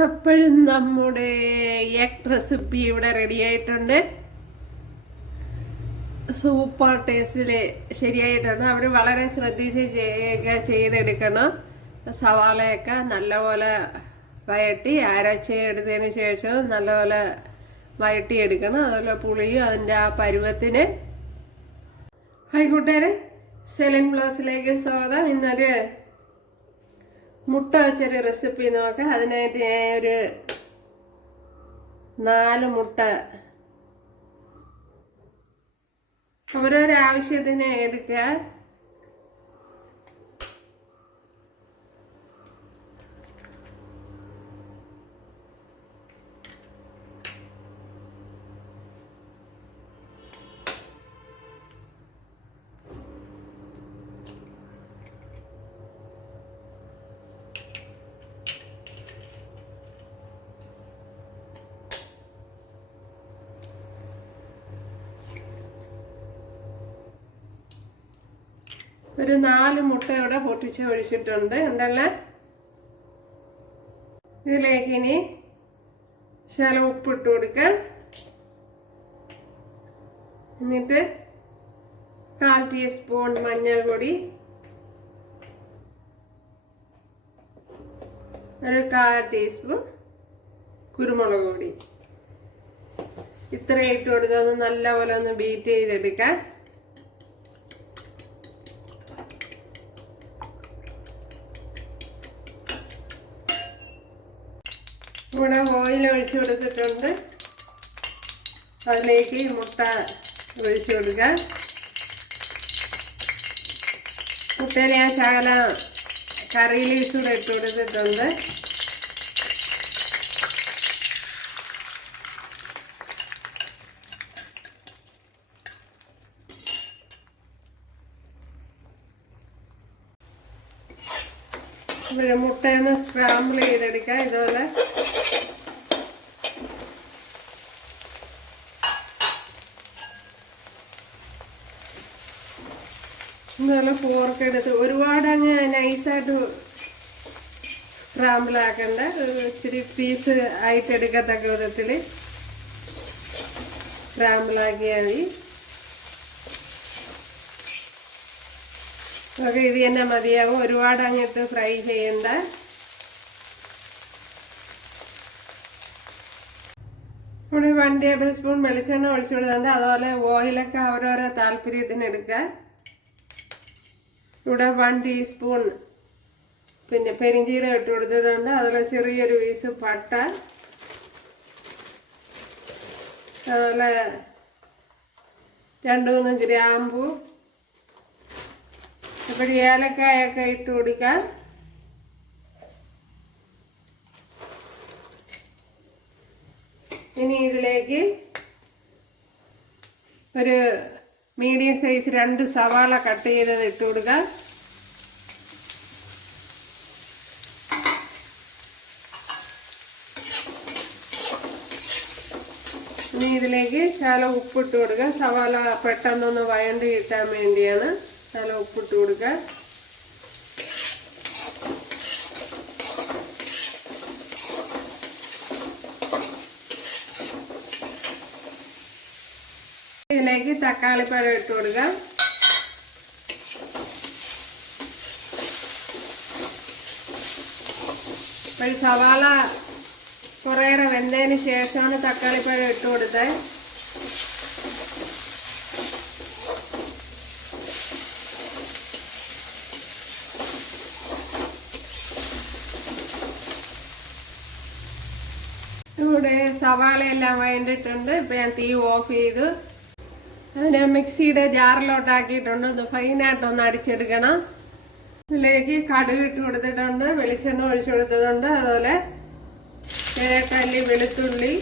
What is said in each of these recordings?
അപ്പോഴും നമ്മുടെ egg recipe ഇവിടെ റെഡി ആയിട്ടുണ്ട്. സൂപ്പർ ടേസ്റ്റിൽ ശരിയായിട്ടുണ്ട്. അവർ വളരെ ശ്രദ്ധിച്ച് ചെയ്തെടുക്കണം. സവാളയൊക്കെ നല്ലപോലെ വഴട്ടി അരച്ചെടുത്തതിന് ശേഷം നല്ലപോലെ വഴട്ടിയെടുക്കണം. അതുപോലെ പുളിയും അതിൻ്റെ ആ പരുവത്തിന്. ഹായ് കൂട്ടുകാരെ, സെലൻ ബ്ലോസിലേക്ക് സ്വാഗതം. ഇന്നൊരു മുട്ട വെച്ചൊരു റെസിപ്പി നോക്കാം. അതിനായിട്ട് ഞാൻ ഒരു 4 മുട്ട ഓരോരോ ആവശ്യത്തിന് എടുക്കുക. ഒരു 4 മുട്ട ഇവിടെ പൊട്ടിച്ച് ഒഴിച്ചിട്ടുണ്ട് ഉണ്ടല്ലോ. ഇതിലേക്ക് ഇനി ശകലം ഉപ്പിട്ട് കൊടുക്കാം. എന്നിട്ട് 1/4 ടീസ്പൂൺ മഞ്ഞൾപ്പൊടി, ഒരു 1/4 ടീസ്പൂൺ കുരുമുളക് പൊടി ഇത്രയും ഇട്ട് കൊടുത്തൊന്ന് നല്ലപോലെ ഒന്ന് ബീറ്റ് ചെയ്തെടുക്കാം. ഇവിടെ ഓയിൽ ഒഴിച്ചു കൊടുത്തിട്ടുണ്ട്. അതിലേക്ക് മുട്ട ഒഴിച്ചു കൊടുക്കാം. മുട്ടയിൽ ഞാൻ ശകലം കറി ലീവ്സ് കൂടെ ഇട്ട് കൊടുത്തിട്ടുണ്ട്. ഇവിടെ മുട്ടയൊന്ന് സ്ക്രാമ്പിൾ ചെയ്തെടുക്കാം. ഇതുപോലെ ഇതുപോലെ ഫോർക്ക് എടുത്ത് ഒരുപാട് അങ്ങ് നൈസായിട്ട് സ്ക്രാമ്പിളാക്കണ്ട, ഇച്ചിരി പീസ് ആയിട്ട് എടുക്കത്തക്ക വിധത്തിൽ സ്ക്രാമ്പിളാക്കിയാൽ മതി. ഒക്കെ ഇത് തന്നെ മതിയാവും, ഒരുപാട് അങ്ങോട്ട് ഫ്രൈ ചെയ്യണ്ട. ഇവിടെ 1 ടേബിൾ സ്പൂൺ വെളിച്ചെണ്ണ ഒഴിച്ചു കൊടുക്കുന്നുണ്ട്. അതുപോലെ ഓയിലൊക്കെ ഓരോരോ താല്പര്യത്തിന് എടുക്കുക. ഇവിടെ 1 ടീസ്പൂൺ പെരിഞ്ചീരകം ഇട്ട് കൊടുത്തിട്ടുണ്ട്. അതുപോലെ ചെറിയൊരു പീസ് പട്ട, അതുപോലെ 2-3 ഗ്രാമ്പു, അപ്പോൾ ഏലക്കായൊക്കെ ഇട്ട് കൊടുക്കാം. ഇനി ഇതിലേക്ക് ഒരു മീഡിയം സൈസ് 2 സവാള കട്ട് ചെയ്തത് ഇട്ട് കൊടുക്കുക. ഇനി ഇതിലേക്ക് ശകലം ഉപ്പിട്ട് കൊടുക്കുക. സവാള പെട്ടെന്നൊന്ന് വഴണ്ടി കിട്ടാൻ വേണ്ടിയാണ് ശകലം ഉപ്പിട്ട് കൊടുക്കുക. ഇതിലേക്ക് തക്കാളിപ്പഴം ഇട്ട് കൊടുക്കുക. ഒരു സവാള കുറേയേറെ വെന്തതിന് ശേഷമാണ് തക്കാളിപ്പഴം ഇട്ട് കൊടുത്തത്. ഇവിടെ സവാളയെല്ലാം വഴണ്ടിട്ടുണ്ട്. ഇപ്പം ഞാൻ തീ ഓഫ് ചെയ്തു. അതിനെ മിക്സിയുടെ ജാറിലോട്ടാക്കിയിട്ടുണ്ട്. ഒന്ന് ഫൈനായിട്ടൊന്ന് അടിച്ചെടുക്കണം. ഇതിലേക്ക് കടുക് ഇട്ട് കൊടുത്തിട്ടുണ്ട്, വെളിച്ചെണ്ണ ഒഴിച്ചു കൊടുത്തിട്ടുണ്ട്. അതുപോലെ 7 അല്ലി വെളുത്തുള്ളി,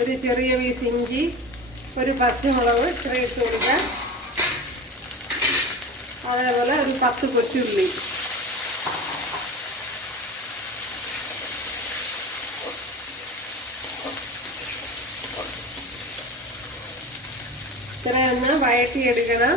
ഒരു ചെറിയ പീസ് ഇഞ്ചി, ഒരു പച്ചമുളക് ഇത്ര ഇട്ട് കൊടുക്കാം. അതേപോലെ ഒരു 10 കൊച്ചുള്ളി. ഇത്രയൊന്ന് വഴറ്റിയെടുക്കണം.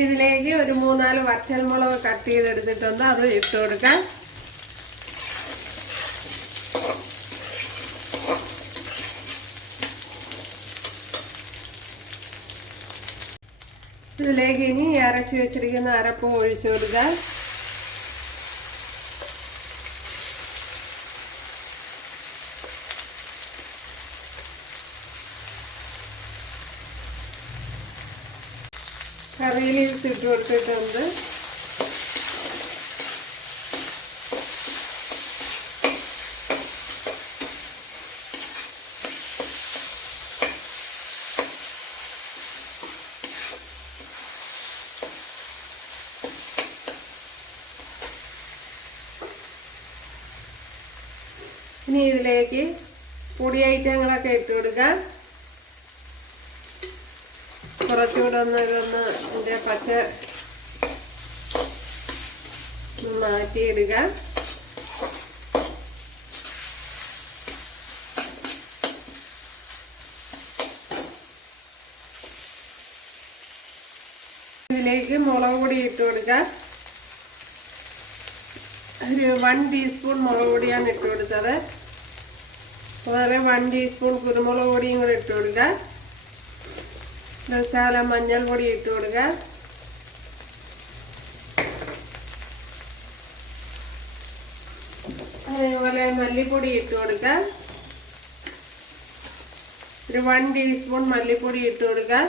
ഇതിലേക്ക് ഒരു 3-4 വറ്റൽമുളക് കട്ട് ചെയ്തെടുത്തിട്ടുണ്ട്, അത് ഇട്ട് കൊടുക്കാം. ഇതിലേക്ക് ഇനി അരച്ചു വെച്ചിരിക്കുന്ന അരപ്പ് ഒഴിച്ചു കൊടുക്കാം. കറി ലീവ്സ് ഇട്ട് കൊടുത്തിട്ടുണ്ട്. ഇനി ഇതിലേക്ക് പൊടി ഐറ്റങ്ങളൊക്കെ ഇട്ട് കൊടുക്കാം. കുറച്ചുകൂടെ ഇതൊന്ന് ഇതിൻ്റെ പച്ച മാറ്റിയിടുക. ഇതിലേക്ക് മുളക് പൊടി ഇട്ട് കൊടുക്കാം. ഒരു 1 ടീസ്പൂൺ മുളക് പൊടിയാണ് ഇട്ട് കൊടുത്തത്. അതുപോലെ 1 ടീസ്പൂൺ കുരുമുളക് പൊടിയും കൂടെ ഇട്ട് കൊടുക്കുക. ശകലം മഞ്ഞൾപ്പൊടി ഇട്ട് കൊടുക്കുക. അതേപോലെ മല്ലിപ്പൊടി ഇട്ട് കൊടുക്കുക. ഒരു 1 ടീസ്പൂൺ മല്ലിപ്പൊടി ഇട്ട് കൊടുക്കുക.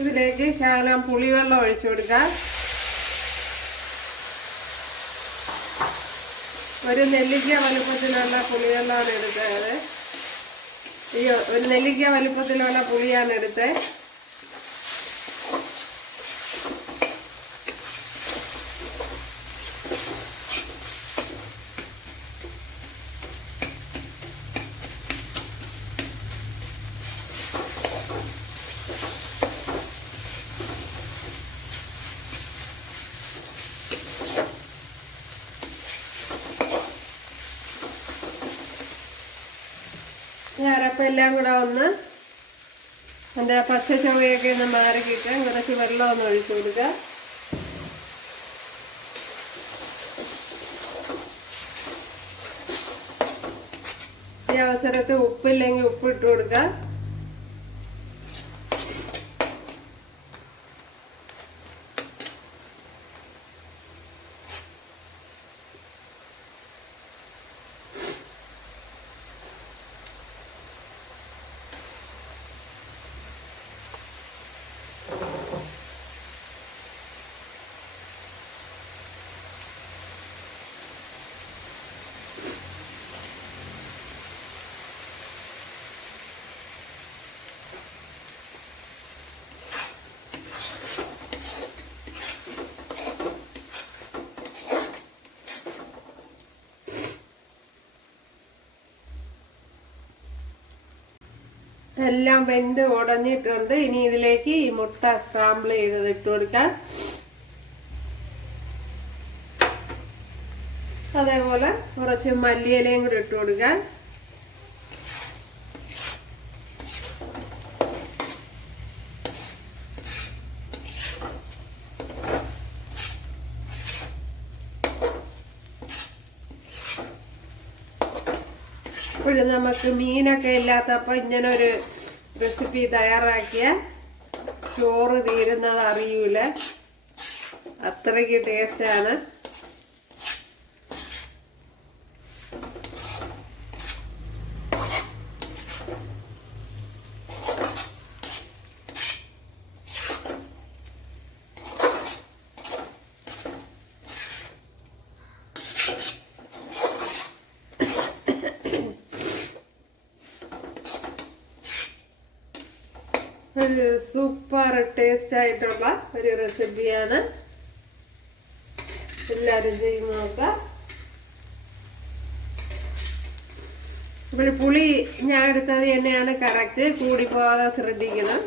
ഇതിലേക്ക് ശകലം പുളിവെള്ളം ഒഴിച്ചു കൊടുക്കാം. ഒരു നെല്ലിക്ക വലുപ്പത്തിലുള്ള പുളിവെള്ളമാണ് എടുത്തത്. ഒരു നെല്ലിക്ക വലുപ്പത്തിലുള്ള പുളിയാണ് എടുത്തത്. അരപ്പെല്ലാം കൂടെ ഒന്ന് അതിൻ്റെ പച്ച ചുവയൊക്കെ ഒന്ന് മാറിക്കിട്ട് കുറച്ച് വെള്ളം ഒന്ന് ഒഴിച്ചു കൊടുക്കുക. ഈ അവസരത്തിൽ ഉപ്പില്ലെങ്കിൽ ഉപ്പ് ഇട്ട് കൊടുക്കുക. എല്ലാം വെന്ത് ഉടഞ്ഞിട്ടുണ്ട്. ഇനി ഇതിലേക്ക് ഈ മുട്ട സ്ക്രാമ്പിൾ ചെയ്തത് ഇട്ട് കൊടുക്കാം. അതേപോലെ കുറച്ച് മല്ലിയിലയും കൂടി ഇട്ട് കൊടുക്കാം. ഇപ്പോഴും നമുക്ക് മീനൊക്കെ ഇല്ലാത്തപ്പോൾ ഇങ്ങനെ ഒരു റെസിപ്പി തയ്യാറാക്കിയാൽ ചോറ് തീരുന്നത് അറിയൂല. അത്രയ്ക്ക് ടേസ്റ്റാണ്. ഒരു സൂപ്പർ ടേസ്റ്റ് ആയിട്ടുള്ള ഒരു റെസിപ്പിയാണ്. എല്ലാവരും ചെയ്ത് നോക്കാം. ഇവിടെ പുളി ഞാൻ എടുത്തത് തന്നെയാണ് കറക്റ്റ്. കൂടി പോകാതെ ശ്രദ്ധിക്കണം.